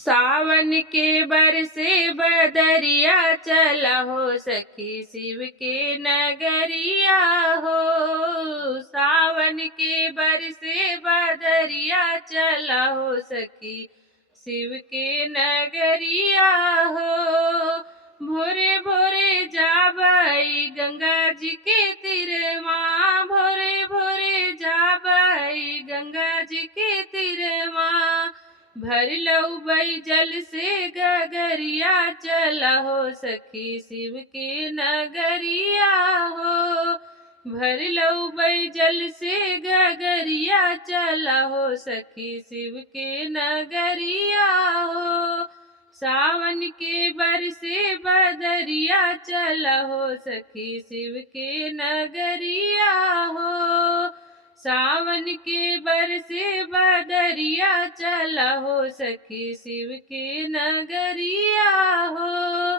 सावन के बरसे बदरिया चला हो सखी शिव के नगरिया हो। सावन के बरसे बदरिया चला हो सखी शिव के नगरिया हो। भोरे भोरे जाबाई गंगा जी के तीरमा, भोरे भोरे जाबाई गंगा जी के तीरमा। भर लउबई जल से गगरिया चला हो सखी शिव के नगरिया हो। भर लउबई जल से गगरिया चला हो सखी शिव के नगरिया हो। सावन के बरसे बदरिया चला हो सखी शिव के नगरिया हो। सावन के बरसे बदरिया चला हो सखी शिव के नगरिया हो।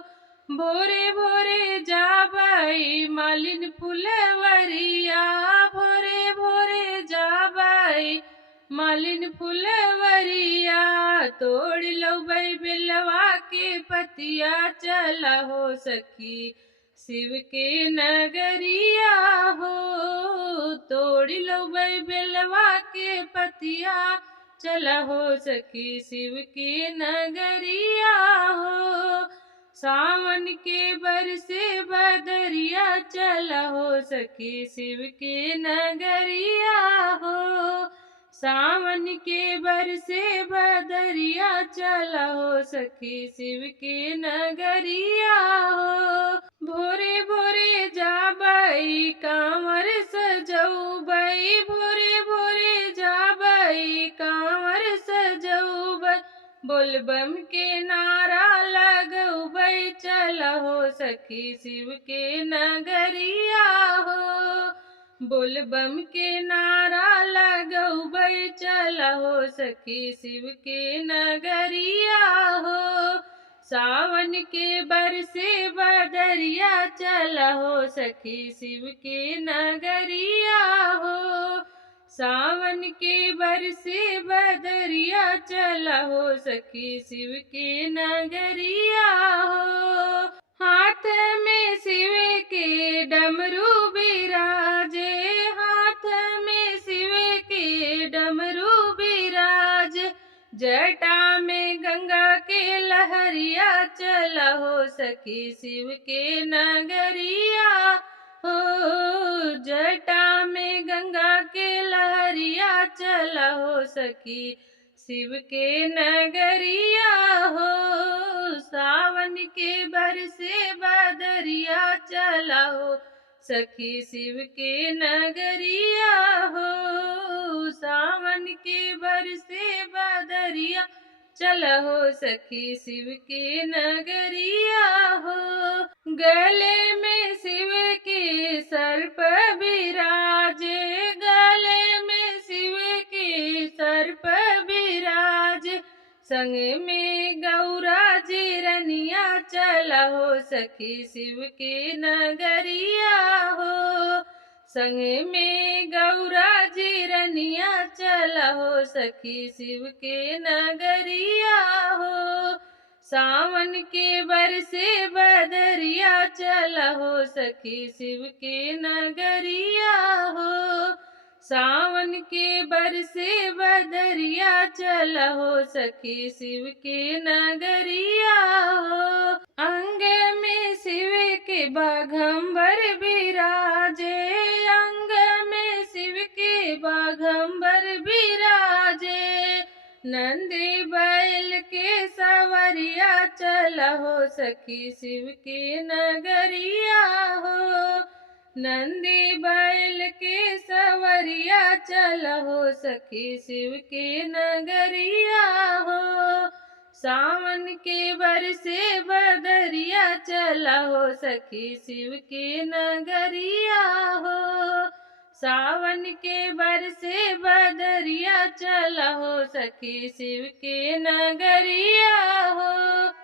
भोरे भोरे जाबाई मालिन फुलवरिया, भोरे भोरे जाबाई मालिन फुलवरिया। तोड़ लउबई बेलवा के पतिया चला हो सखी शिव के नगरिया हो। तोड़ लउबई बेलवा के पतिया चला हो सखी शिव के नगरिया हो। सावन के बरसे बदरिया चला हो सखी शिव के नगरिया हो। सावन के बरसे बदरिया चला हो सखी शिव के नगरिया हो। भोरे भोरे जाबाई कांवर सजौबई, भोरे भोरे जाबाई कांवर सजौबई। बोलबम के नारा लगौबई चला हो सखी शिव के नगरिया हो। बोलबम के नारा लगौबई चला हो सखी शिव के नगरिया हो। सावन के बरसे बदरिया चला हो सखी शिव के नगरिया हो। सावन के बरसे बदरिया चला हो सखी शिव के नगरिया हो। हाथ में शिव के डमरू बिराजे, हाथ में शिव के डमरू बिराजे। जटा में गंगा के लहरिया चला हो सखी शिव के नगरिया हो। जटा में गंगा के लहरिया चला हो सखी शिव के नगरिया हो। सावन के बरसे बदरिया चला हो सखी शिव के नगरिया हो। सावन के बरसे बदरिया चला हो सखी शिव के नगरिया हो। गले में शिव के सर्प बिराजे, गले में शिव के सर्प बिराजे। संग में गौरा जी रनिया चला हो सखी शिव के नगरिया हो। संग में गौरा जी रनिया चला हो सखी शिव के नगरिया हो। सावन के बरसे बदरिया चला हो सखी शिव के नगरिया हो। सावन के बरसे बदरिया चला हो सखी शिव के नगरिया हो। अंग में शिव के बाघंबर बिराजे, अंग में शिव के बाघंबर बिराजे। नंदी बैल के सवरिया चला हो सखी शिव के नगरिया हो। नंदी बैल के सवरिया चला हो सखी शिव के नगरिया हो। सावन के बरसे बदरिया चला हो सखी शिव के नगरिया हो। सावन के बरसे बदरिया चला हो सखी शिव के नगरिया हो।